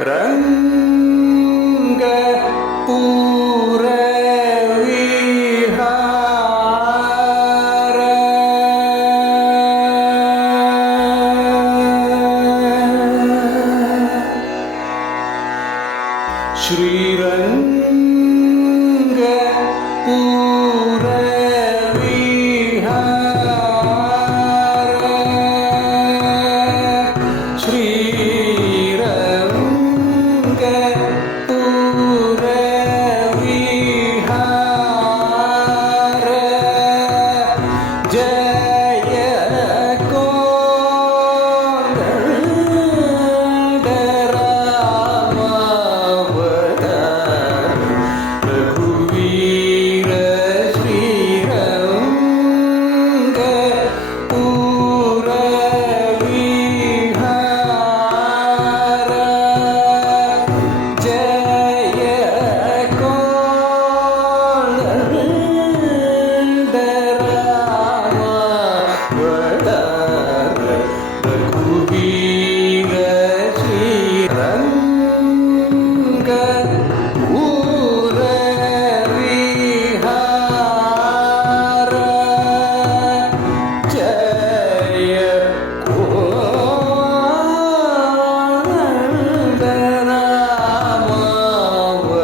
रंग पूर विहार श्रीरंग पूर विहार श्रीरंग पूर विहार जय कोदंड रामावतार रघुवीर श्रीरंग पूर विहार जय कोदंड रामावतार रघुवीर श्रीरंग पूर विहार जय कोदंड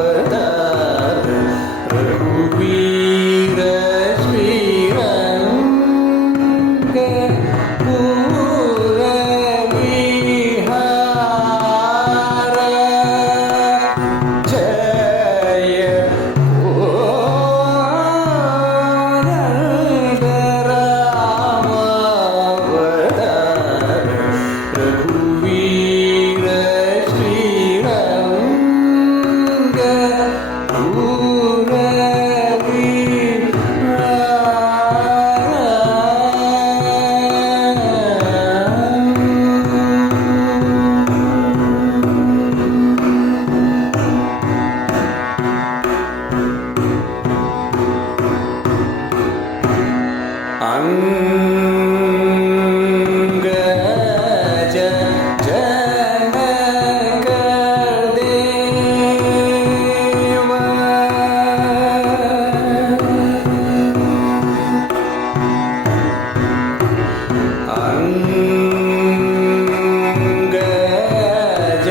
रामावतार रघुवीर श्रीरंग पूर विहार जय कोदंड रामावतार रघुवीर श्रीरंग पूर अंगज जनक देव अंगज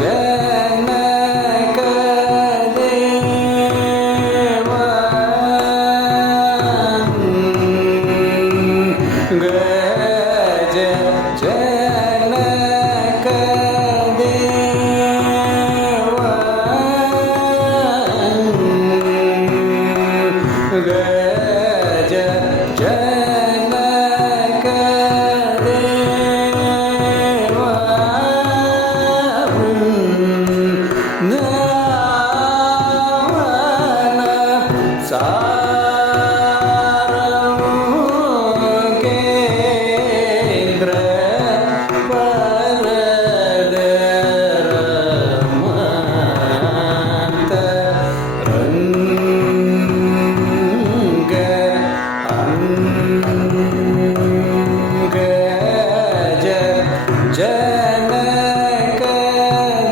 जनक देव गज जनक देव गज जनक देव नवन सारंगेन्द्र वरद रमन्त रंग अंगज जनक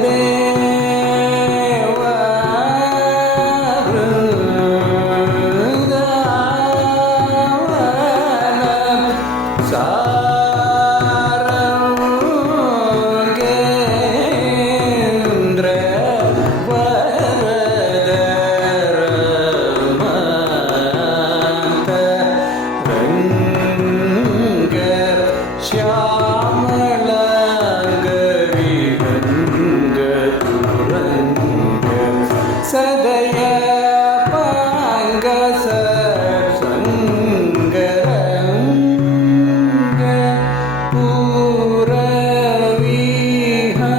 देव सारंगेन्द्र वरद रमन्त रंग श्यामलांग विहंग तुरंग सदय पांग सत्संग रंग पूर विहार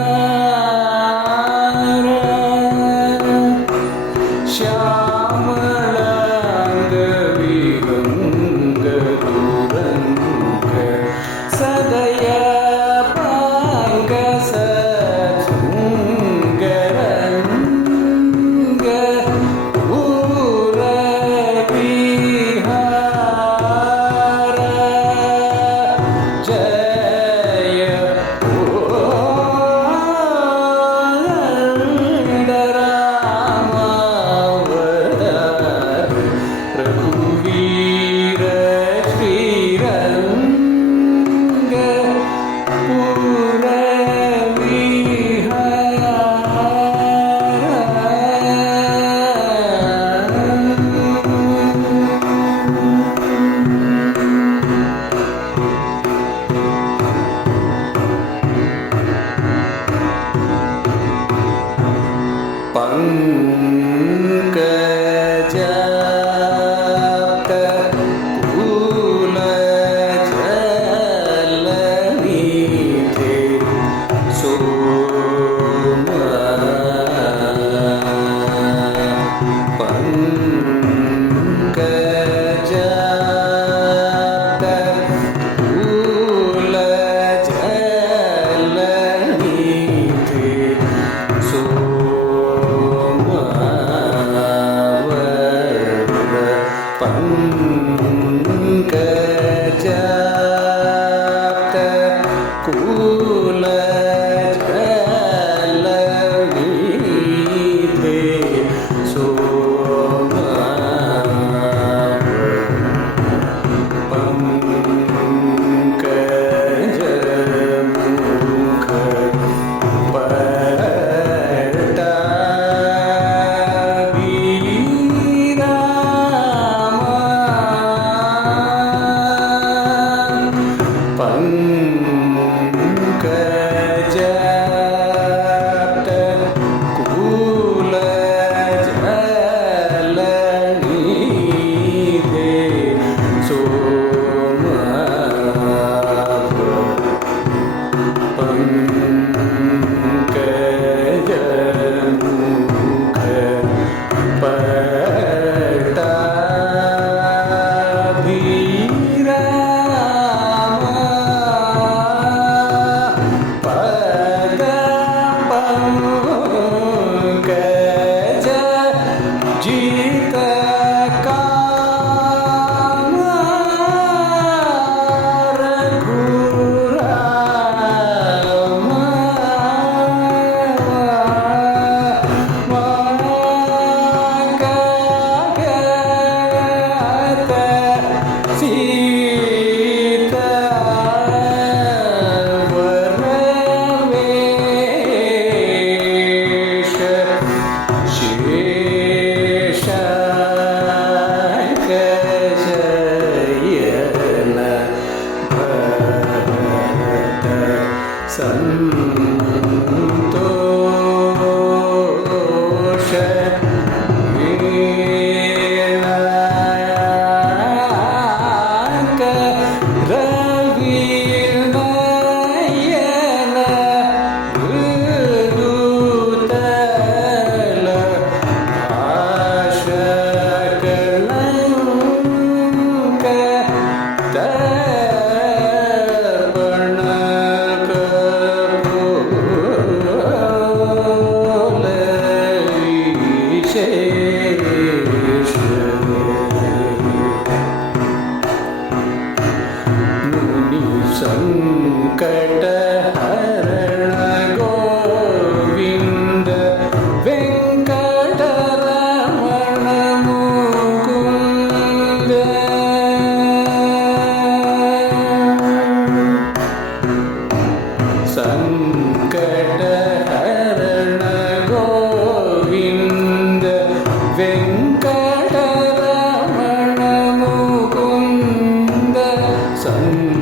श्यामलांग विहंग तुरंग सदय पांग सत्संग रंग पूर विहार जय कोदंड பங்கஜாட்ட கூலஜலநீதே சோம பங்கஜமுக பட்டாபிராம பத பங்கஜ ஜித காம ரகுராம சீதா வர்ணவேஷ சேஷாயன பரத சந்தோஷ வீணாக ரவிநயன விருதல ஆஷகலங்க தர்ப்பண கபோல விசேஷ முனி சங்கட ஹரண கோவிந்த வெங்கடரமண முகுந்த சங்கட ஹரண கோவிந்த வெங்கடரமண முகுந்த சங்கட